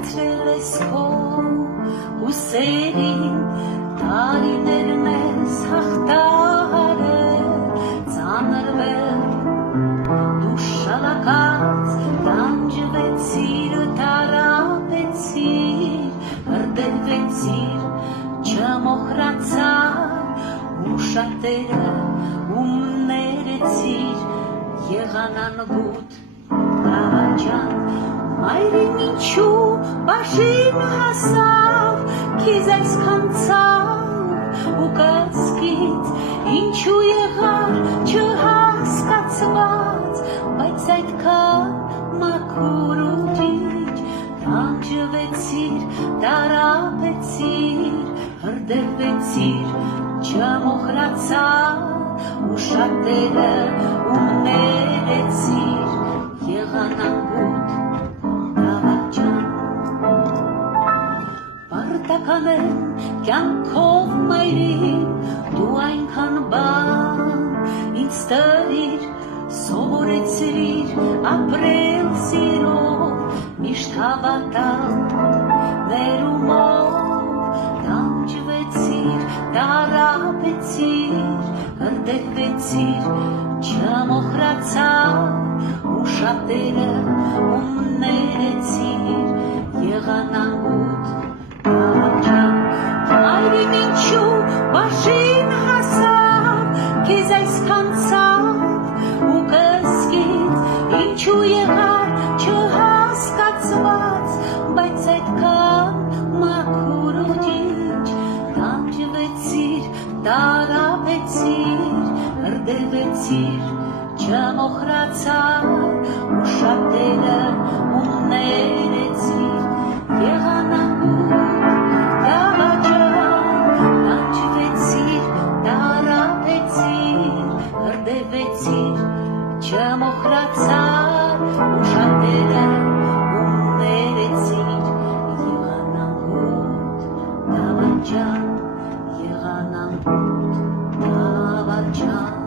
վերցրել ես քո ուսերին, տարիներն ես հաղթահարել, ծանրվել դու շալակած, տանջվեցիր, տարապեցիր, հրդեհվեցիր, չմոխրացար, ու շատերը ում ներեցիր, եղան անգութ դավաճան, մայրին ինչու բաժին հասավ, քեզ այսքան ցավ ու կասկից, ինչու եղար չհասկացված, բայց այդքան մաքուր ու ճիչ, տանջվեցիր, տարապեցիր, հրդեհվեցիր, չմոխրացար, ու շատերը ում ներեցիր, եղան անգութ դավաճան, պարտական եմ կյանքով մայրին, դու այնքան բան ինձ տվիր, սովորեցրիր ապրել սիրով, միշտ հավատալ ներումով, տանջվեցիր, տարապեցիր, հրդեհվեցիր, չմոխրացար, ու շատերը ում ներեցիր, եղան անգութ դավաճան, մայրին ինչու բաժին հասավ, քեզ այսքան ցավ ու կասկից, ինչու եղար չհասկացված, բայց այդքան մաքուր ու ճիչ, տանջվեցիր, տարապեցիր, հրդեհվեցիր, չմոխրացար, ու շատերը ում ներեցիր, եղան անգութ դավաճան, տանջվեցիր, տարապեցիր, հրդեհվեցիր, չմոխրացար, ու շատերը ում ներեցիր, եղան անգութ դավաճան, եղան անգութ դավաճան.